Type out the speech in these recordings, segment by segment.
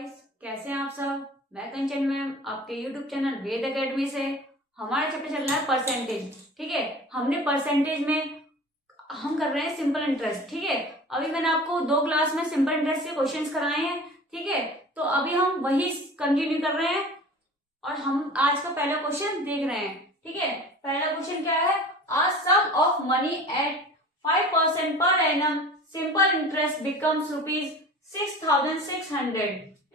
Guys, कैसे हैं आप सब। मैं कंचन मैम, आपके यूट्यूब चैनल वेद एकेडमी से। हमारा चैप्टर चल रहा है परसेंटेज। ठीक है, हमने परसेंटेज में हम कर रहे हैं सिंपल इंटरेस्ट। ठीक है, अभी मैंने आपको 2 क्लास में सिंपल इंटरेस्ट के क्वेश्चंस कराए हैं। ठीक है, तो अभी हम वही कंटिन्यू कर रहे हैं और हम आज का पहला क्वेश्चन देख रहे हैं। ठीक है, पहला क्वेश्चन क्या है, a sum of money at 5% per annum simple interest becomes rupees 6,600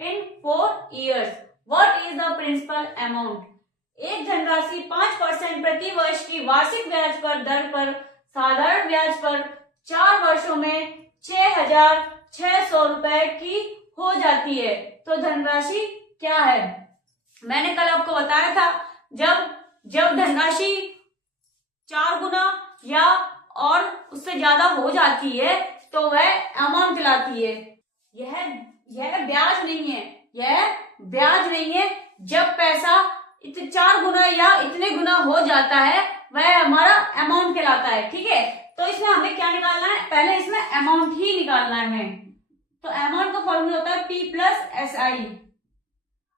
in 4 years. What is the principal amount? एक धनराशि 5% प्रति वर्ष की वार्षिक ब्याज पर दर पर साधारण ब्याज पर 4 वर्षों में 6,600 रुपए की हो जाती है। तो धनराशि क्या है? मैंने कल आपको बताया था, जब धनराशि 4 गुना या और उससे ज्यादा हो जाती है तो वह अमाउंट कहलाती है। यह ब्याज नहीं है, यह ब्याज नहीं है। जब पैसा 4 गुना या इतने गुना हो जाता है वह हमारा अमाउंट कहलाता है। ठीक है, तो इसमें हमें क्या निकालना है, पहले इसमें अमाउंट ही निकालना है हमें। तो अमाउंट का फॉर्मूला होता है P प्लस SI।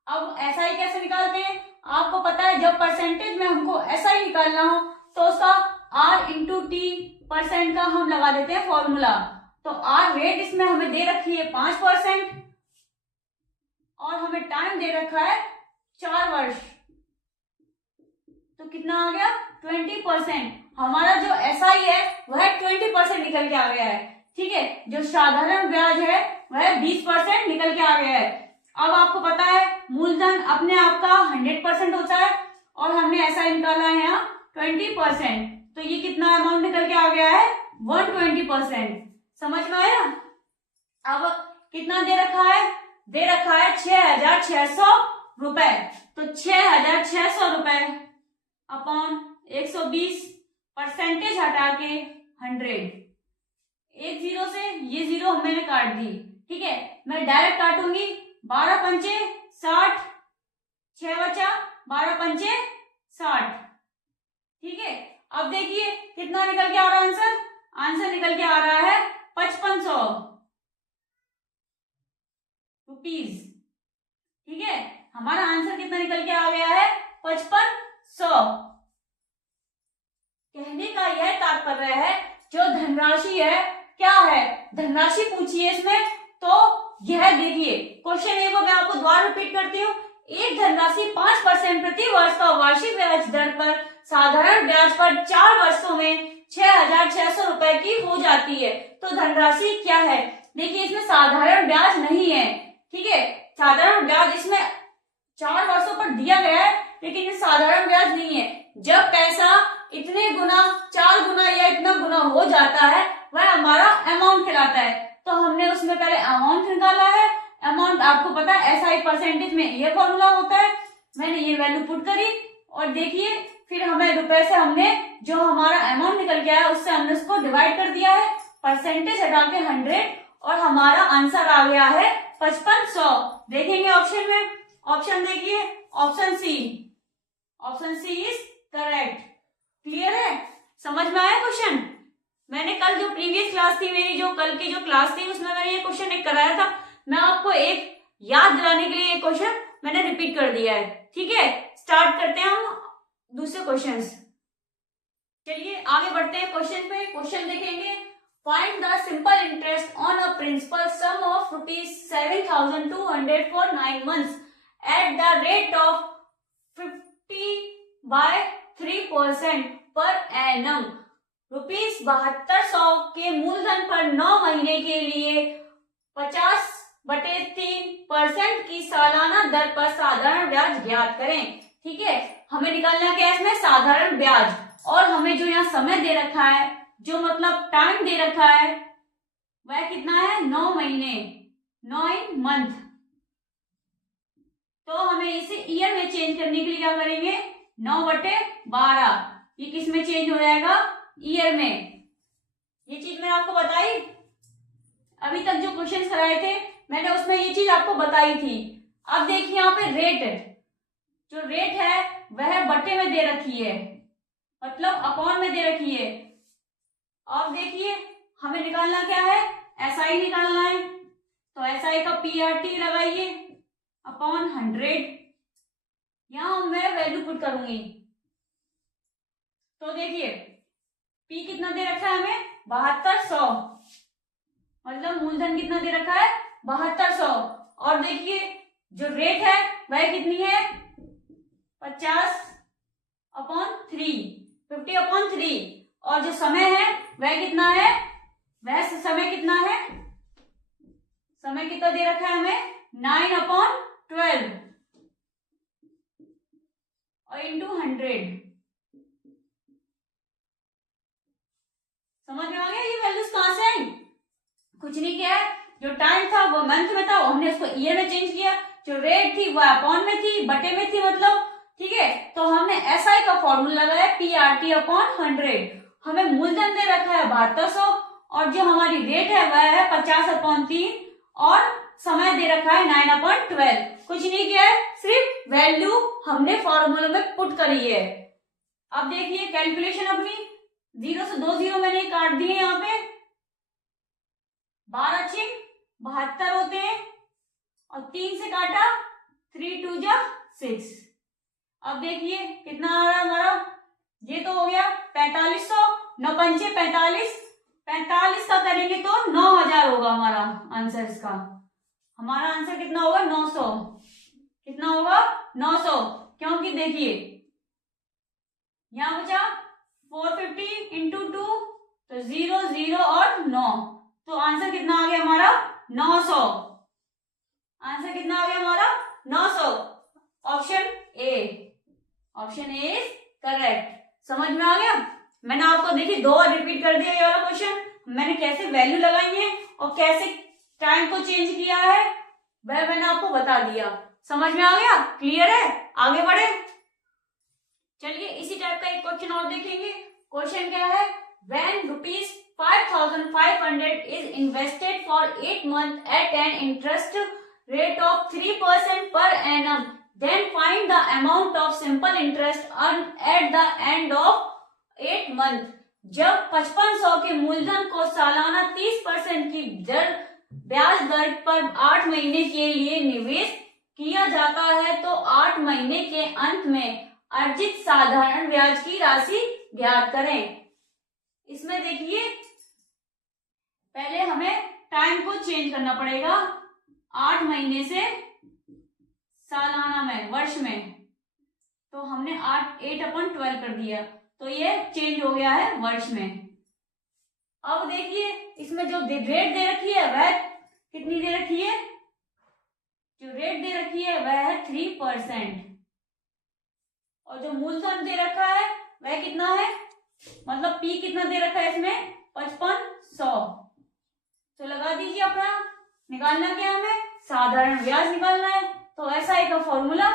अब SI कैसे निकालते हैं, आपको पता है, जब परसेंटेज में हमको SI निकालना हो तो उसका R इंटू T परसेंट का हम लगा देते हैं फॉर्मूला। तो R रेट इसमें हमें दे रखी है 5% और हमें टाइम दे रखा है 4 वर्ष। तो कितना आ गया, 20%। हमारा जो SI है वह 20% निकल के आ गया है। ठीक है, जो साधारण ब्याज है वह 20% निकल के आ गया है। अब आपको पता है मूलधन अपने आप का 100% होता है और हमने SI निकाला है यहाँ 20%। तो ये कितना अमाउंट निकल के आ गया है, 120%। समझ में आया। अब कितना दे रखा है 6,600 रुपए। तो 6,600 रुपए अपॉन 120 परसेंटेज हटा के 100। एक जीरो से ये जीरो मैंने काट दी। ठीक है, मैं डायरेक्ट काटूंगी। 12 पंचे 60, 6 बचा, 12 पंचे 60। ठीक है, अब देखिए कितना निकल के आ रहा है आंसर निकल के आ रहा है 5500 रुपीज। ठीक है, हमारा आंसर कितना निकल के आ गया है, 5500। कहने का यह तात्पर्य है, जो धनराशि है क्या है, धनराशि पूछी है इसमें। तो यह देखिए क्वेश्चन एक मैं आपको दोबारा रिपीट करती हूँ। एक धनराशि 5% प्रति वर्ष का वार्षिक ब्याज दर पर साधारण ब्याज पर 4 वर्षों में 6,600 रुपए की हो जाती है। तो धनराशि क्या है, देखिए इसमें साधारण ब्याज नहीं है। ठीक है, साधारण ब्याज इसमें 4 वर्षों पर दिया गया है, लेकिन ये साधारण ब्याज नहीं है। जब पैसा इतने गुना, 4 गुना या इतना गुना हो जाता है वह हमारा अमाउंट कहलाता है। तो हमने उसमें पहले अमाउंट निकाला है। अमाउंट आपको पता है SI परसेंटेज में ये फॉर्मूला होता है। मैंने ये वैल्यू पुट करी और देखिए फिर हमें रुपए से हमने जो हमारा अमाउंट निकल गया है उससे हमने उसको डिवाइड कर दिया है, परसेंटेज हटा के 100 और हमारा आंसर आ गया है 5500। देखेंगे ऑप्शन में, ऑप्शन देखिए, option C is correct. Clear है, समझ में आया क्वेश्चन। मैंने कल जो प्रीवियस क्लास थी, मेरी जो कल की जो क्लास थी उसमें मैंने ये क्वेश्चन एक कराया था। मैं आपको एक याद दिलाने के लिए ये क्वेश्चन मैंने रिपीट कर दिया है। ठीक है, स्टार्ट करते हैं हम दूसरे क्वेश्चंस। चलिए आगे बढ़ते हैं क्वेश्चन पे। क्वेश्चन देखेंगे, find the simple interest on a principal sum of ₹7,200 for 9 months at the rate of 50/3% per annum. ₹7200 के मूलधन पर 9 महीने के लिए 50/3% की सालाना दर पर साधारण ब्याज ज्ञात करें। ठीक है, हमें निकालना क्या है इसमें, साधारण ब्याज। और हमें जो यहाँ समय दे रखा है, जो मतलब टाइम दे रखा है वह कितना है, 9 महीने, 9 मंथ। तो हमें इसे ईयर में चेंज करने के लिए क्या करेंगे, 9/12। ये किस में चेंज हो जाएगा, ईयर में। ये चीज मैंने आपको बताई, अभी तक जो क्वेश्चन कराए थे मैंने उसमें ये चीज आपको बताई थी। अब देखिए यहाँ पे रेट, जो रेट है वह बट्टे में दे रखी है, मतलब अपॉन में दे रखी है। अब देखिए हमें निकालना क्या है, SI निकालना है। तो SI का PRT लगाइए अपॉन 100, यहां मैं वैल्यू पुट करूंगी। तो देखिए P कितना दे रखा है हमें 7200, मतलब मूलधन कितना दे रखा है 7200, और देखिए जो रेट है वह कितनी है 50/3, और जो समय है वह कितना है, वह समय कितना है, समय कितना दे रखा है हमें 9/12 और इंटू 100। समझ में आ गया ये वैल्यूज कहां से आई? कुछ नहीं किया है, जो टाइम था वो मंथ में था, हमने उसको ईयर में चेंज किया, जो रेट थी वो अपॉन में थी, बटे में थी मतलब, ठीक है। तो हमने SI का फॉर्मूला लगाया PRT अपॉन 100, हमें मूलधन दे रखा है 7200 और जो हमारी रेट है वह है 50/3 और समय दे रखा है 9/12। कुछ नहीं किया है, सिर्फ वैल्यू हमने फॉर्मूले में पुट करी है। अब देखिए कैलकुलेशन अपनी, 0 से 2 0 मैंने काट दिए यहाँ पे, 12 6 72 होते हैं और 3 से काटा 3 2 जा 6। अब देखिए कितना आ रहा है हमारा, ये तो हो गया 4500, 9 पंचे 45, 45 का करेंगे तो 9000 होगा हमारा आंसर इसका। हमारा आंसर कितना होगा 900, कितना होगा 900, क्योंकि देखिए यहां बचा 450 इंटू 2 तो 0 0 और 9, तो आंसर कितना आ गया हमारा 900। आंसर कितना आ गया हमारा 900, option A, option A is correct. समझ में आ गया? मैंने आपको देखिए 2 बार रिपीट कर दिया ये वाला क्वेश्चन, मैंने कैसे वैल्यू लगाई है और कैसे टाइम को चेंज किया है वह मैंने आपको बता दिया। समझ में आ गया? क्लियर है? आगे बढ़े, चलिए इसी टाइप का एक क्वेश्चन और देखेंगे। क्वेश्चन क्या है, when ₹5,500 is invested for 8 months at an interest rate of 3% per annum, then find the amount of simple interest earned at the end of 8 months। जब 5500 के मूलधन को सालाना 30% की ब्याज दर पर 8 महीने के लिए निवेश किया जाता है तो 8 महीने के अंत में अर्जित साधारण ब्याज की राशि ज्ञात करें। इसमें देखिए पहले हमें टाइम को चेंज करना पड़ेगा, 8 महीने से सालाना में, वर्ष में, तो हमने 8/12 कर दिया तो ये चेंज हो गया है वर्ष में। अब देखिए इसमें जो रेट दे रखी है वह कितनी दे रखी है, जो रेट दे रखी है वह है 3%, और जो मूलधन दे रखा है वह कितना है, मतलब P कितना दे रखा है इसमें 5500। तो लगा दीजिए अपना, निकालना क्या हमें, साधारण ब्याज निकालना है, तो SI का फॉर्मूला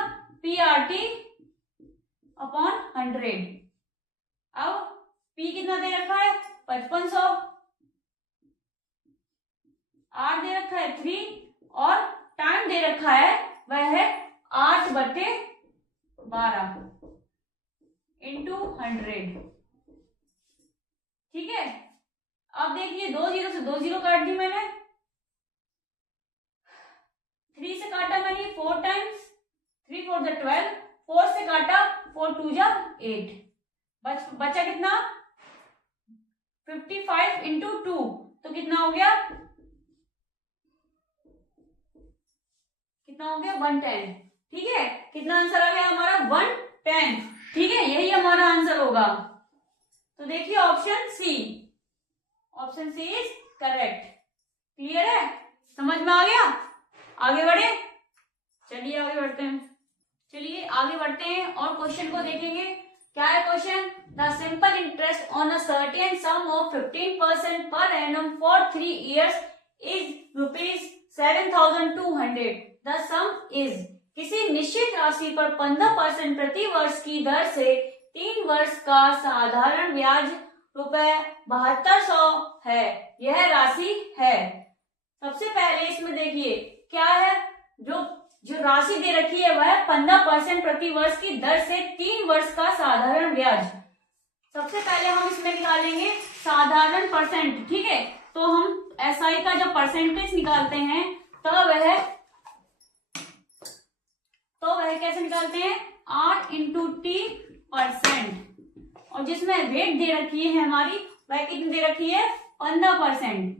PRT अपॉन 100। अब P कितना दे रखा है 5500, R दे रखा है 3 और टाइम दे रखा है वह है 8/12 इंटू 100। ठीक है, अब देखिए 2 0 से 2 0 काट दी मैंने, 3 से काटा मैंने 4 टाइम्स, 3 4 जा 12, 4 से काटा 4 2 जा 8, बचा कितना 55 इंटू 2 तो कितना हो गया, कितना हो गया 110। ठीक है, कितना आंसर आ गया हमारा 110। ठीक है, यही हमारा आंसर होगा। तो देखिए option C, option C is correct. Clear है? समझ में आ गया? आगे बढ़े, चलिए आगे बढ़ते हैं। चलिए आगे बढ़ते हैं और क्वेश्चन को देखेंगे। क्या है question, the simple interest on a certain some of 15% पर annum for 3 years is ₹7,200। The some is, किसी निश्चित राशि पर 15% प्रति वर्ष की दर से 3 वर्ष का साधारण ब्याज ₹7200 है, यह राशि है। सबसे पहले इसमें देखिए क्या है, जो राशि दे रखी है वह 15% प्रति वर्ष की दर से 3 वर्ष का साधारण ब्याज। सबसे पहले हम इसमें निकालेंगे साधारण परसेंट। ठीक है, तो हम SI का जब परसेंटेज निकालते हैं तो वह कैसे निकालते हैं, R इंटू टी %। और जिसमें रेट दे रखी है हमारी वह कितनी दे रखी है, 15%।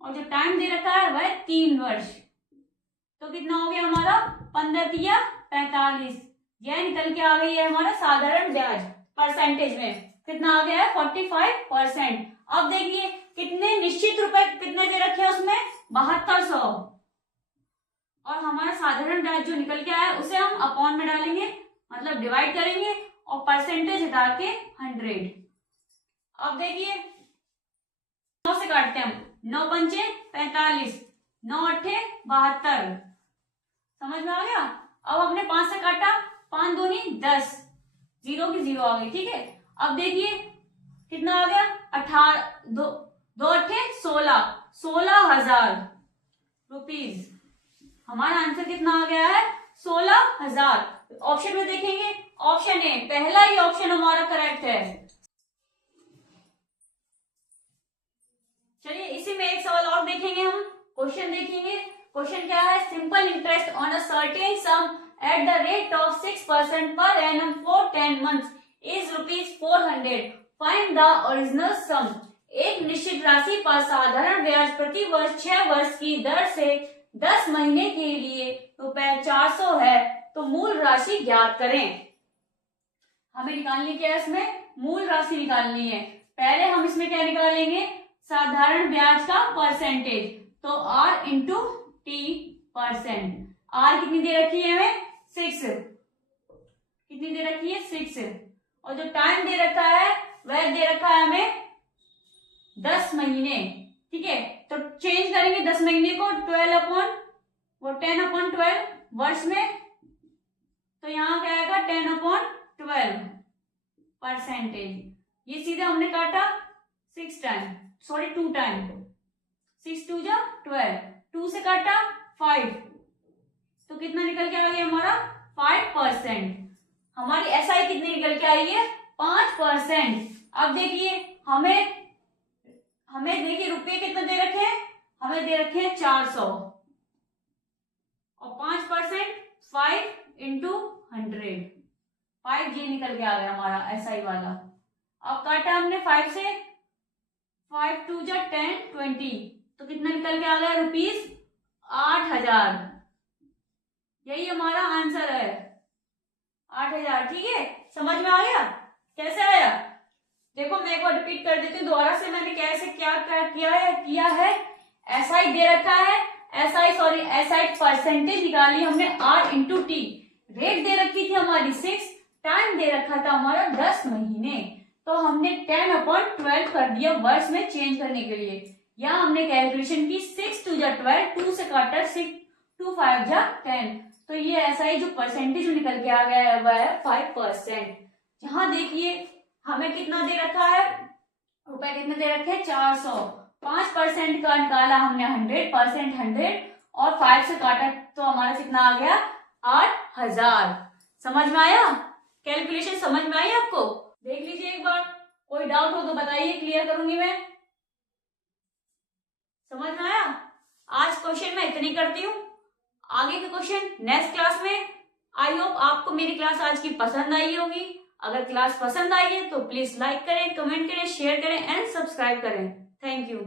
और जो टाइम दे रखा है वह 3 वर्ष। तो कितना हो गया हमारा, 15 तिया 45। यह निकल के आ गई है हमारा साधारण ब्याज परसेंटेज में कितना आ गया है, 45%। अब देखिए कितने निश्चित रुपए कितने दे रखे हैं उसमें, 7200। और हमारा साधारण ब्याज जो निकल के आया है उसे हम अपॉन में डालेंगे, मतलब डिवाइड करेंगे और परसेंटेज हटा के 100। अब देखिए 9 से काटते हैं हम, 9 पंचे 45, 9 अट्ठे 72। समझ में आ गया। अब हमने 5 से काटा, 5 दूनी 10, 0 की 0 आ गई, ठीक है। अब देखिए कितना आ गया, 2 अट्ठे 16, 16,000 रुपीज। हमारा आंसर कितना आ गया है, 16,000। ऑप्शन में देखेंगे, ऑप्शन ए पहला ही ऑप्शन हमारा करेक्ट है। चलिए इसी में एक सवाल और देखेंगे हम, क्वेश्चन देखेंगे। क्वेश्चन क्या है, simple interest on a certain sum at the rate of 6% per annum for 10 months is ₹400। Find the original sum. एक निश्चित राशि पर साधारण ब्याज प्रति वर्ष 6 वर्ष की दर से 10 महीने के लिए ₹400 है, तो मूल राशि ज्ञात करें। हमें निकालनी क्या है, इसमें मूल राशि निकालनी है। पहले हम इसमें क्या निकालेंगे, साधारण ब्याज का परसेंटेज, तो R इंटू टी %। R कितनी दे रखी है हमें, 6। कितनी दे रखी है, 6। और जो टाइम दे रखा है वह दे रखा है हमें 10 महीने, ठीक है। तो चेंज करेंगे 10 महीने को 10/12 वर्ष में, तो यहाँ क्या आएगा 10/12 परसेंटेज। ये सीधे हमने काटा 2 टाइम, 6 2 जा 12, 2 से काटा 5, तो कितना निकल के आ गया हमारा 5%। हमारी एसआई कितनी निकल के आई है, 5%। अब देखिए हमें देखिए रुपये कितने दे रखे हैं, हमें दे रखे हैं 400 और 5% 5 इंटू 100, 5 ये निकल के आ गया हमारा एसआई वाला। अब काटा हमने 5 से, 5 2 जा 10 20, तो कितना निकल के आ गया ₹8,000। यही हमारा आंसर है 8,000, ठीक है। समझ में आ गया कैसे आया, देखो मैं एक बार रिपीट कर देती हूँ दोबारा से। मैंने कैसे क्या किया है एसआई दे रखा है, एसआई परसेंटेज निकाली हमने R इंटू टी। रेट दे रखी थी हमारी 6, टाइम दे रखा था हमारा 10 महीने, तो हमने 10/12 कर दिया वर्ष में चेंज करने के लिए। यहाँ हमने कैलकुलेशन की 6 2 जा 12, 2 से काटा 6 2 5 जा 10, तो ये एसआई जो परसेंटेज निकल के आ गया है वह है 5%। यहाँ देखिए हमें कितना दे रखा है, रुपए कितने दे रखे हैं 400, 5% का निकाला हमने 100%, 100 और 5 से काटा तो हमारा कितना आ गया 8,000। समझ में आया, कैलकुलेशन समझ में आई आपको, देख लीजिए एक बार। कोई डाउट हो तो बताइए, क्लियर करूंगी मैं। समझ में आया। आज क्वेश्चन मैं इतनी करती हूँ, आगे के क्वेश्चन नेक्स्ट क्लास में। आई होप आपको मेरी क्लास आज की पसंद आई होगी। अगर क्लास पसंद आई है तो प्लीज लाइक करें, कमेंट करें, शेयर करें एंड सब्सक्राइब करें। Thank you.